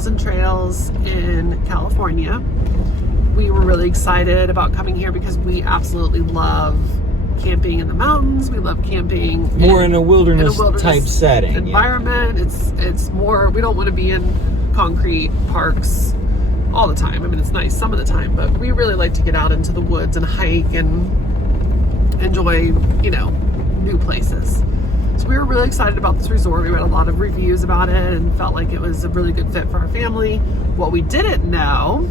Thousand Trails in California. We were really excited about coming here because we absolutely love camping in the mountains. We love camping more in a wilderness type setting environment. Yeah. It's more, we don't want to be in concrete parks all the time. I mean, it's nice some of the time, but we really like to get out into the woods and hike and enjoy, new places. So we were really excited about this resort. We read a lot of reviews about it and felt like it was a really good fit for our family. What we didn't know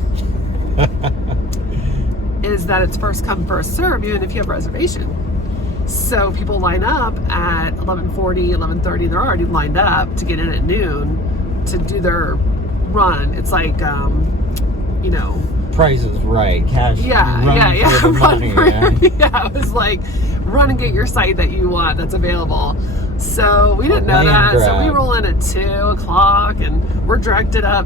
is that it's first come, first serve, even if you have a reservation. So people line up at 11:40, 11:30. They're already lined up to get in at noon to do their run. It's like, Price is Right. Cash. Yeah. It was like, run and get your site that you want that's available. So we didn't know that. Grab. So we roll in at 2 o'clock and we're directed up.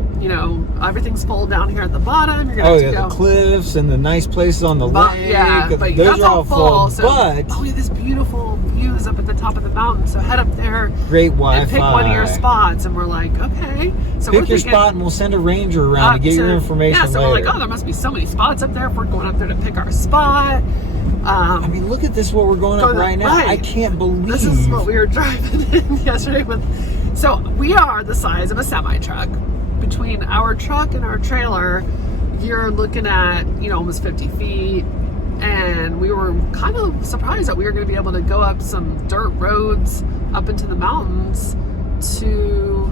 Everything's full down here at the bottom. You're gonna have to go. The cliffs and the nice places on the lake. Yeah, but those that's are all full. So, but we have this beautiful views up at the top of the mountain. So head up there. Great Wi-Fi. And pick one of your spots. And we're like, okay. So pick your spot and we'll send a ranger around to get your information. Yeah. So later. we're like, there must be so many spots up there. If we're going up there to pick our spot. I mean, look at this, what we're going up right now. Right. I can't believe. This is what we were driving in yesterday with. So we are the size of a semi-truck. Between our truck and our trailer, you're looking at, almost 50 feet. And we were kind of surprised that we were going to be able to go up some dirt roads up into the mountains to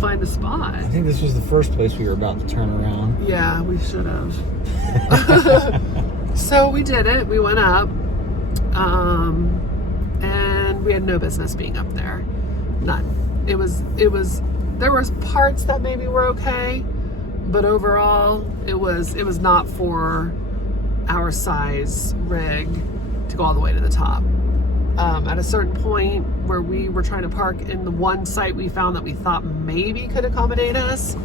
find a spot. I think this was the first place we were about to turn around. Yeah, we should have. So we did it. We went up, and we had no business being up there. None. It was. There was parts that maybe were okay, but overall, it was not for our size rig to go all the way to the top. At a certain point where we were trying to park in the one site we found that we thought maybe could accommodate us,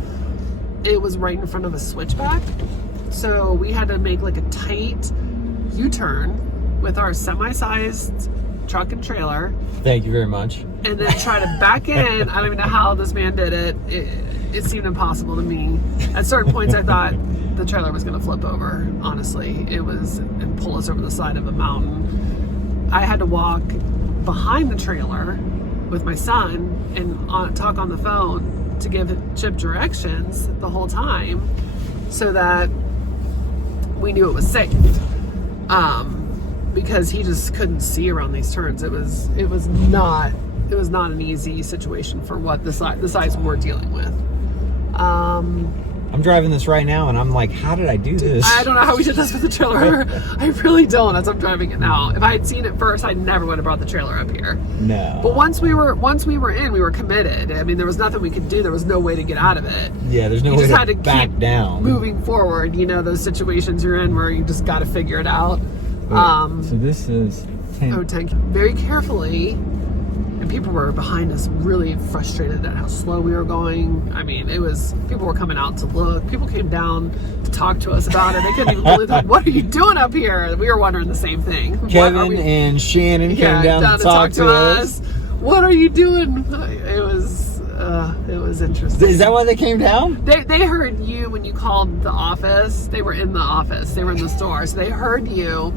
it was right in front of a switchback. So we had to make like a tight U-turn with our semi-sized truck and trailer. Thank you very much. And then try to back in. I don't even know how this man did it. It seemed impossible to me. At certain points I thought the trailer was going to flip over, honestly. And pull us over the side of a mountain. I had to walk behind the trailer with my son and talk on the phone to give Chip directions the whole time so that we knew it was safe, because he just couldn't see around these turns. It was not an easy situation for what the size we're dealing with. I'm driving this right now and I'm like, how did I do this? I don't know how we did this with the trailer. I really don't, as I'm driving it now. If I had seen it first, I never would have brought the trailer up here. No. But once we were in, we were committed. I mean, there was nothing we could do. There was no way to get out of it. Yeah, there's no way to back down. Moving forward, those situations you're in where you just got to figure it out. So this is 10. Very carefully. And people were behind us really frustrated at how slow we were going. I mean, people were coming out to look. People came down to talk to us about it. They couldn't even believe it. What are you doing up here? We were wondering the same thing. Kevin and Shannon came down to talk to us. What are you doing? It was interesting. Is that why they came down? They heard you when you called the office. They were in the office. They were in the store. So they heard you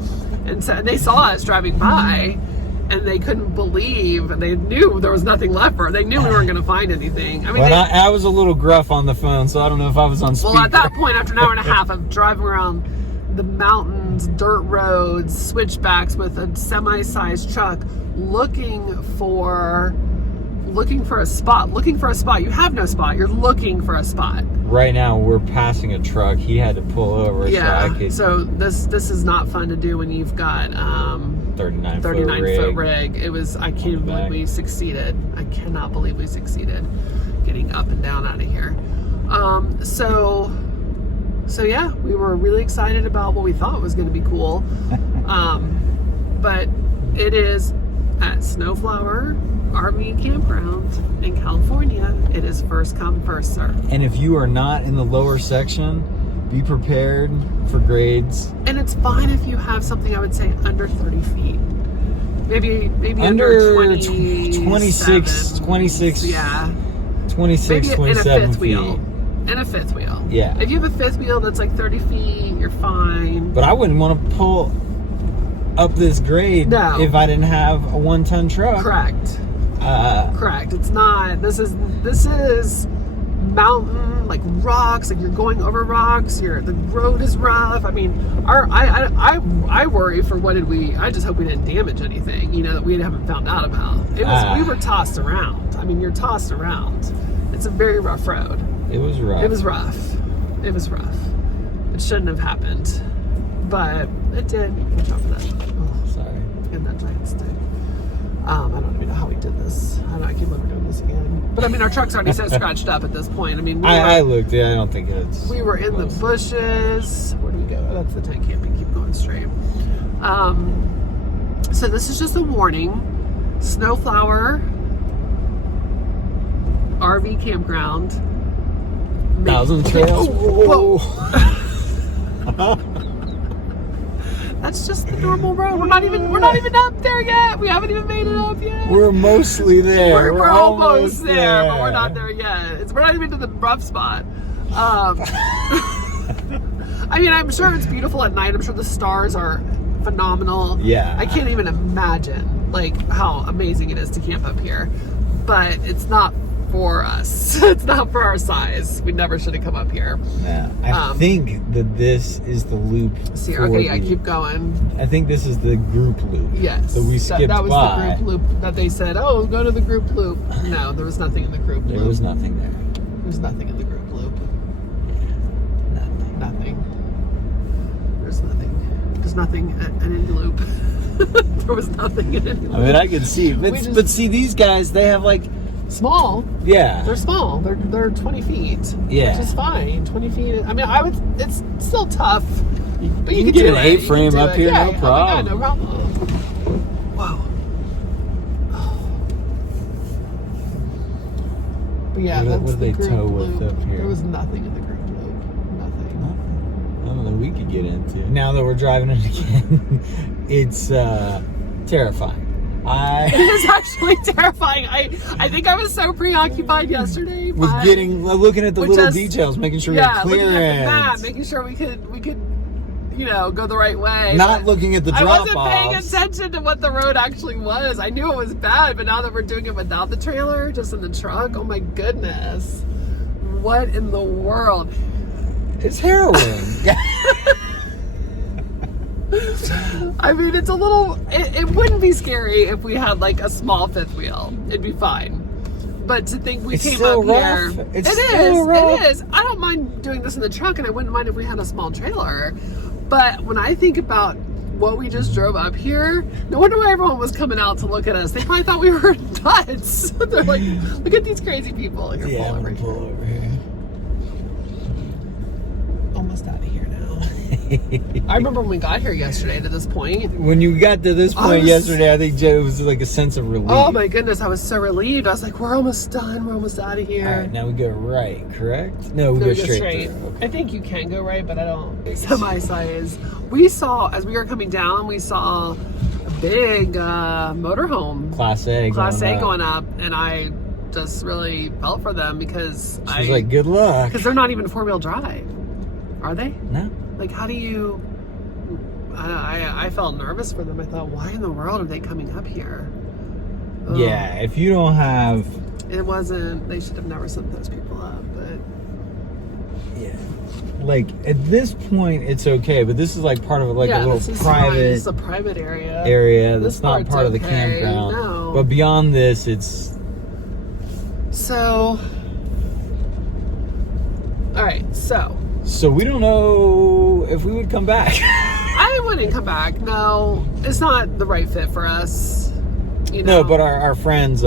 and they saw us driving by. And they couldn't believe, and they knew there was nothing left for her. They knew we weren't going to find anything. I mean, I was a little gruff on the phone, so I don't know if I was on speaker. Well, at that point, after an hour and a half of driving around the mountains, dirt roads, switchbacks with a semi-sized truck, looking for a spot. You have no spot. You're looking for a spot. Right now, we're passing a truck. He had to pull over. Yeah. So this is not fun to do when you've got 39 foot rig. I can't believe we succeeded. I cannot believe we succeeded getting up and down out of here. So yeah, we were really excited about what we thought was going to be cool. But it is at Snowflower RV Campground in California. It is first come, first serve. And if you are not in the lower section, be prepared for grades. And it's fine if you have something, I would say, under 30 feet. Maybe under 26. Yeah. 26 26, maybe in a 27 fifth feet. wheel. In a fifth wheel. Yeah. If you have a fifth wheel that's like 30 feet, you're fine. But I wouldn't want to pull up this grade No. if I didn't have a 1-ton truck. Correct. Correct. It's not. This is mountain, like rocks. Like you're going over rocks. The road is rough. I mean, I worry for what did we? I just hope we didn't damage anything. That we haven't found out about. We were tossed around. I mean, you're tossed around. It's a very rough road. It was rough. It was rough. It was rough. It shouldn't have happened, but it did. Watch out for that. Oh, Sorry. and that giant stick. I don't even know how we did this. I can't believe we're doing this again. But I mean, our truck's already so scratched up at this point. I mean, I looked. I don't think it's. we were in the bushes. Where do we go? That's the tent camping. Keep going straight. So this is just a warning. Snowflower RV campground. 1,000 trails. Whoa. That's just the normal road. We're not even up there yet. We haven't even made it up yet. We're mostly there. We're almost there, but we're not there yet. We're not even to the rough spot. I mean, I'm sure it's beautiful at night. I'm sure the stars are phenomenal. Yeah. I can't even imagine like how amazing it is to camp up here. But it's not for us. It's not for our size. We never should have come up here. Yeah. I think that this is the loop. See, for okay, I the- keep going. I think this is the group loop. Yes. That we skipped that was by. the group loop that they said, oh, go to the group loop. No, there was nothing in the group loop. There was nothing there. There's nothing in the group loop. Nothing. Nothing. There's nothing. There's nothing in any loop. There was nothing in any loop. I mean, I can see, but see, these guys, they have like, Small. yeah. They're small. They're 20 feet. Yeah. Which is fine. 20 feet. I mean, it's still tough. But you can can get do an it. eight You frame can do up it. here, Yeah, no oh my God, problem. no problem. Whoa. But yeah, What that's did the they group tow with loop. up here? There was nothing in the group loop. Nothing. Nothing. I don't know, we could get into. Now that we're driving it again, it's terrifying. It is actually terrifying. I think I was so preoccupied yesterday With by looking at the with little just- details, making sure yeah, we're looking at the clear map, making sure we could go the right way. not But looking at the I drop wasn't paying offs. attention to what the road actually was. I knew it was bad, but now that we're doing it without the trailer, just in the truck, oh my goodness. What in the world? It's heroin. I mean, it's a little, it wouldn't be scary if we had like a small fifth wheel. It'd be fine. But to think we It's came still up rough. here. It's It still rough. is. I don't mind doing this in the truck, and I wouldn't mind if we had a small trailer. But when I think about what we just drove up here, no wonder why everyone was coming out to look at us. They probably thought we were nuts. They're like, look at these crazy people. Here, Yeah, pull I'm over gonna here. pull over here. Almost out of here now. I remember when we got here yesterday to this point. When you got to this point yesterday, I think it was like a sense of relief. Oh my goodness, I was so relieved. I was like, we're almost done. We're almost out of here. All right, now we go right, correct? No, we No, go we go straight. through. Okay. I think you can go right, but I don't. Semi-size. We saw, as we were coming down, we saw a big motorhome. Class A going up. And I just really felt for them because She's like, good luck. because they're not even four-wheel drive. Are they? No. Like, how do you... I felt nervous for them. I thought, why in the world are they coming up here? Ugh. Yeah, if you don't have... It wasn't... They should have never sent those people up, but... Yeah. Like, at this point, it's okay, but this is like part of like a this little is fine. This is private a private area. area This that's not part's part of the okay. campground. No. But beyond this, it's... So... Alright, so... So we don't know if we would come back. I wouldn't come back. No, it's not the right fit for us. You know? No, but our friends,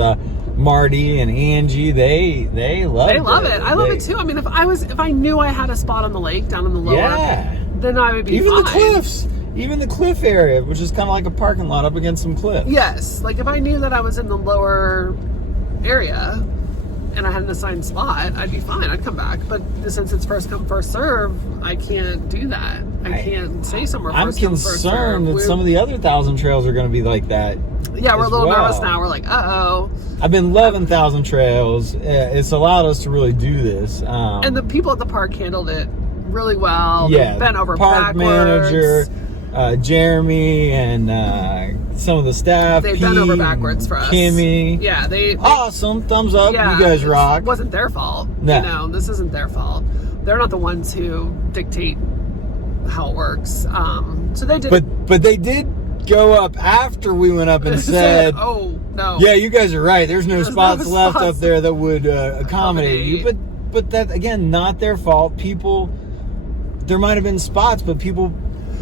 Marty and Angie, they love it. They love it. I love it too. I mean, if I knew I had a spot on the lake down in the lower, Yeah. then I would be Even fine. the cliffs. Even the cliff area, which is kind of like a parking lot up against some cliffs. Yes, like if I knew that I was in the lower area, and I had an assigned spot, I'd be fine. I'd come back. But since it's first come, first serve, I can't do that. I can't say somewhere I'm first come, first serve. concerned that some of the other 1,000 trails are going to be like that. Yeah, we're a as little well. nervous now. We're like, uh-oh. I've been loving 1,000 Trails. It's allowed us to really do this. And the people at the park handled it really well. Yeah, They bent over park backwards. manager, Jeremy, and some of the staff. They Pete, bent over backwards for us. Kimmy. Yeah, they Awesome. Thumbs up. yeah, You guys it rock. wasn't their fault. No. You know, this isn't their fault. They're not the ones who dictate how it works. So they did. But they did go up after we went up and said, "Oh no, yeah, you guys are right. There's no There's spots no left spots up there that would accommodate you." Accommodate. But that, again, not their fault. People, there might have been spots, but people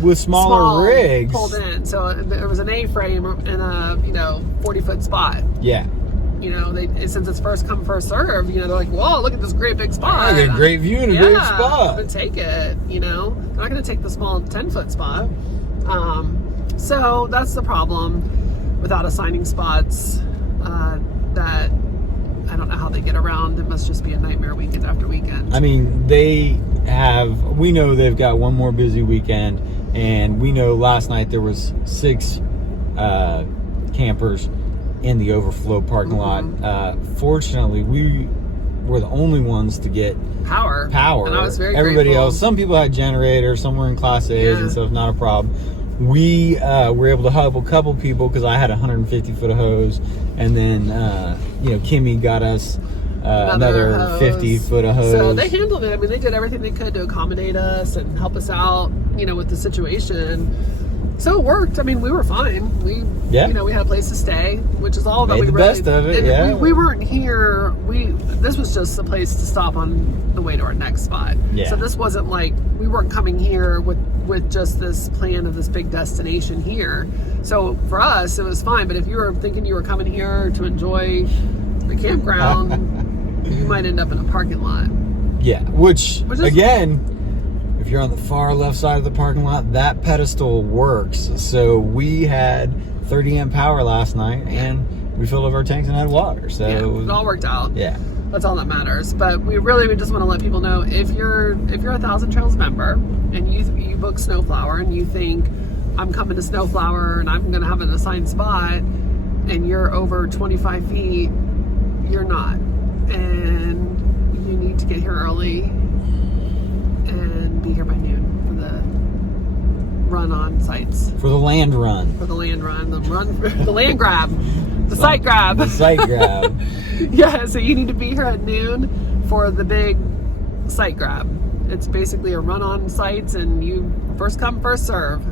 with smaller Small rigs pulled in. So there was an A-frame in a 40-foot spot. Yeah. You know, since it's first come, first serve, they're like, whoa, look at this great big spot. I get a great view and a great spot. I'm gonna take it, They're not gonna take the small 10-foot spot. So that's the problem without assigning spots, that I don't know how they get around. It must just be a nightmare weekend after weekend. I mean, we know they've got one more busy weekend, and we know last night there was 6 campers in the overflow parking lot. Fortunately, we were the only ones to get Power. And I was very Everybody grateful. else, some people had generators, some were in Class A's Yeah. and stuff, not a problem. We were able to help a couple people because I had 150 foot of hose, and then Kimmy got us another hose. 50 foot of hose. So they handled it. I mean, they did everything they could to accommodate us and help us out, with the situation. So it worked. I mean, we were fine. We had a place to stay, which is all that Made we the really. best of it, and yeah. we weren't here. This was just a place to stop on the way to our next spot. Yeah. So this wasn't like we weren't coming here with just this plan of this big destination here. So for us, it was fine. But if you were thinking you were coming here to enjoy the campground, you might end up in a parking lot. Yeah, which is, again, if you're on the far left side of the parking lot, that pedestal works. So we had 30 amp power last night, and we filled up our tanks and had water. So it all worked out. Yeah. That's all that matters. But we just want to let people know, if you're a 1,000 Trails member and you book Snowflower and you think, I'm coming to Snowflower and I'm going to have an assigned spot, and you're over 25 feet, you're not. And you need to get here early and be here by noon for the run on sites. For the land run. For the land run, the land grab, the site grab. The site grab. Yeah, so you need to be here at noon for the big site grab. It's basically a run on sites, and you first come, first serve.